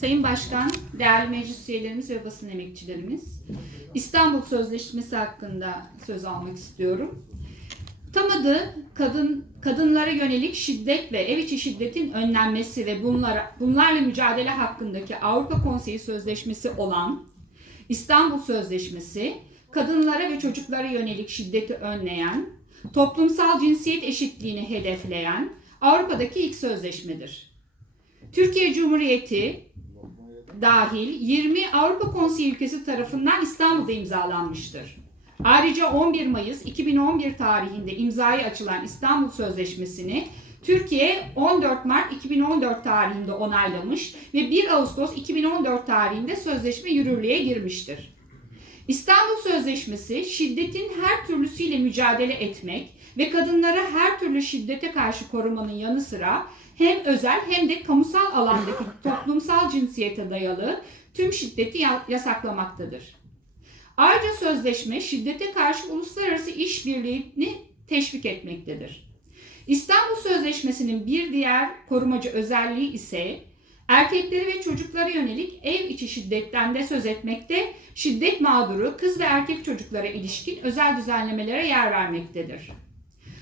Sayın Başkan, değerli meclis üyelerimiz ve basın emekçilerimiz, İstanbul Sözleşmesi hakkında söz almak istiyorum. Tam adı kadın kadınlara yönelik şiddet ve ev içi şiddetin önlenmesi ve bunlara, bunlarla mücadele hakkındaki Avrupa Konseyi Sözleşmesi olan İstanbul Sözleşmesi, kadınlara ve çocuklara yönelik şiddeti önleyen, toplumsal cinsiyet eşitliğini hedefleyen Avrupa'daki ilk sözleşmedir. Türkiye Cumhuriyeti dahil 20 Avrupa Konseyi ülkesi tarafından İstanbul'da imzalanmıştır. Ayrıca 11 Mayıs 2011 tarihinde imzaya açılan İstanbul Sözleşmesi'ni Türkiye 14 Mart 2014 tarihinde onaylamış ve 1 Ağustos 2014 tarihinde sözleşme yürürlüğe girmiştir. İstanbul Sözleşmesi şiddetin her türlüsüyle mücadele etmek ve kadınları her türlü şiddete karşı korumanın yanı sıra hem özel hem de kamusal alandaki toplumsal cinsiyete dayalı tüm şiddeti ya- yasaklamaktadır. Ayrıca sözleşme şiddete karşı uluslararası işbirliğini teşvik etmektedir. İstanbul Sözleşmesi'nin bir diğer korumacı özelliği ise erkekleri ve çocuklara yönelik ev içi şiddetten de söz etmekte, şiddet mağduru kız ve erkek çocuklara ilişkin özel düzenlemelere yer vermektedir.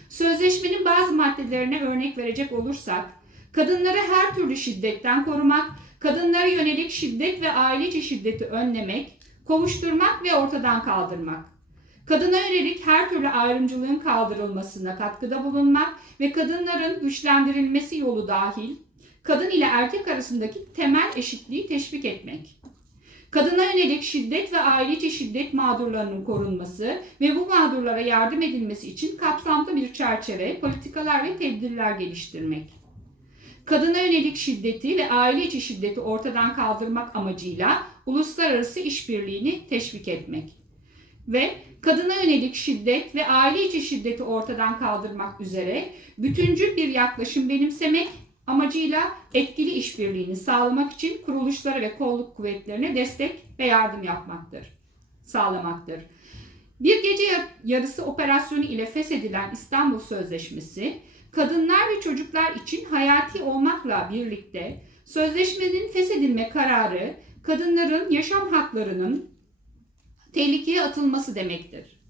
Sözleşmenin bazı maddelerine örnek verecek olursak, kadınları her türlü şiddetten korumak, kadınlara yönelik şiddet ve aile içi şiddeti önlemek, kovuşturmak ve ortadan kaldırmak. Kadına yönelik her türlü ayrımcılığın kaldırılmasına katkıda bulunmak ve kadınların güçlendirilmesi yolu dahil kadın ile erkek arasındaki temel eşitliği teşvik etmek. Kadına yönelik şiddet ve aile içi şiddet mağdurlarının korunması ve bu mağdurlara yardım edilmesi için kapsamlı bir çerçeve, politikalar ve tedbirler geliştirmek. Kadına yönelik şiddeti ve aile içi şiddeti ortadan kaldırmak amacıyla uluslararası işbirliğini teşvik etmek. Ve kadına yönelik şiddet ve aile içi şiddeti ortadan kaldırmak üzere bütüncül bir yaklaşım benimsemek amacıyla etkili işbirliğini sağlamak için kuruluşlara ve kolluk kuvvetlerine destek ve yardım yapmaktır, sağlamaktır. Bir gece ya- yarısı operasyonu ile feshedilen İstanbul Sözleşmesi, kadınlar ve çocuklar için hayati olmakla birlikte sözleşmenin feshedilme kararı kadınların yaşam haklarının tehlikeye atılması demektir.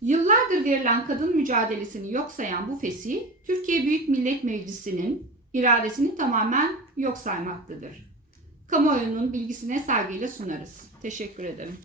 Yıllardır verilen kadın mücadelesini yok sayan bu fesih, Türkiye Büyük Millet Meclisi'nin iradesini tamamen yok saymaktadır. Kamuoyunun bilgisine saygıyla sunarız. Teşekkür ederim.